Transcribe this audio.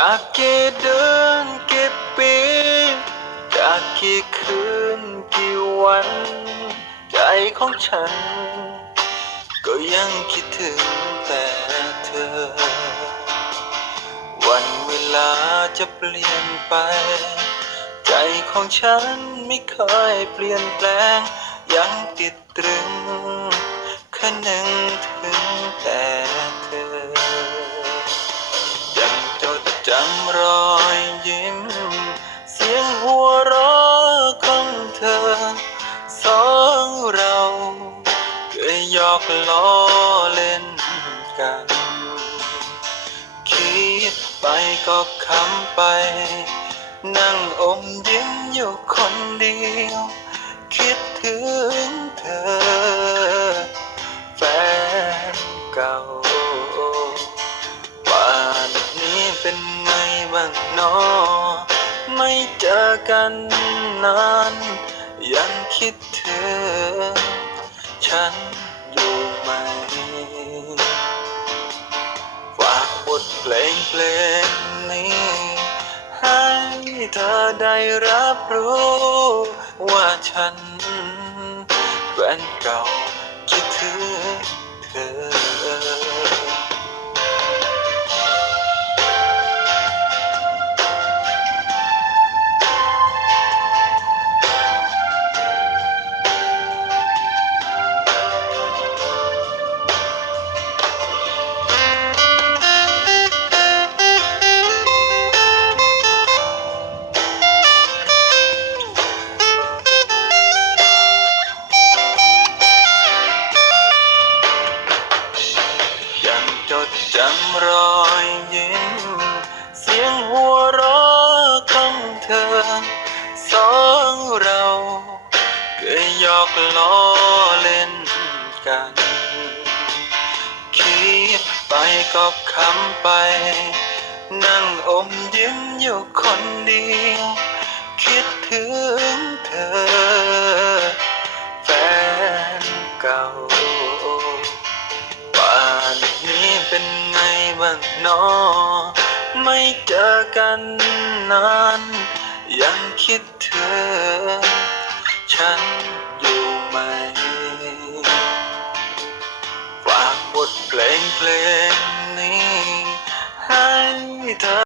จากกี่เดือนกี่ปี จากกี่คืนกี่วัน ใจของฉัน ก็ยังคิดถึงแต่เธอ วันเวลาจะเปลี่ยนไป ใจของฉันไม่เคยเปลี่ยนแปลง ยังติดตรึงคะนึงถึง จำรอยยิ้ม เสียงหัวเราะของเธอ สองเราเคยหยอกล้อเล่นกัน คิดไปก็คำไป นั่งอมยิ้ม นอ ไม่เจอกันนาน ยังคิดถึงฉันอยู่ไหมฝากบทเพลงเพลงนี้ ให้เธอได้รับรู้ ว่าฉันแฟนเก่าคิดถึงเธอ รอยยิ้มเสียงหัวเราะของเธอ สองเราเคยหยอกล้อเล่นกัน คิดไปก็คำไป นั่งอมยิ้มอยู่คนเดียว คิดถึงเธอ แฟนเก่า บ้างนอไม่เจอกันนานยังคิดถึงฉันอยู่ไหมฝากบทเพลงเพลงนี้ให้เธอ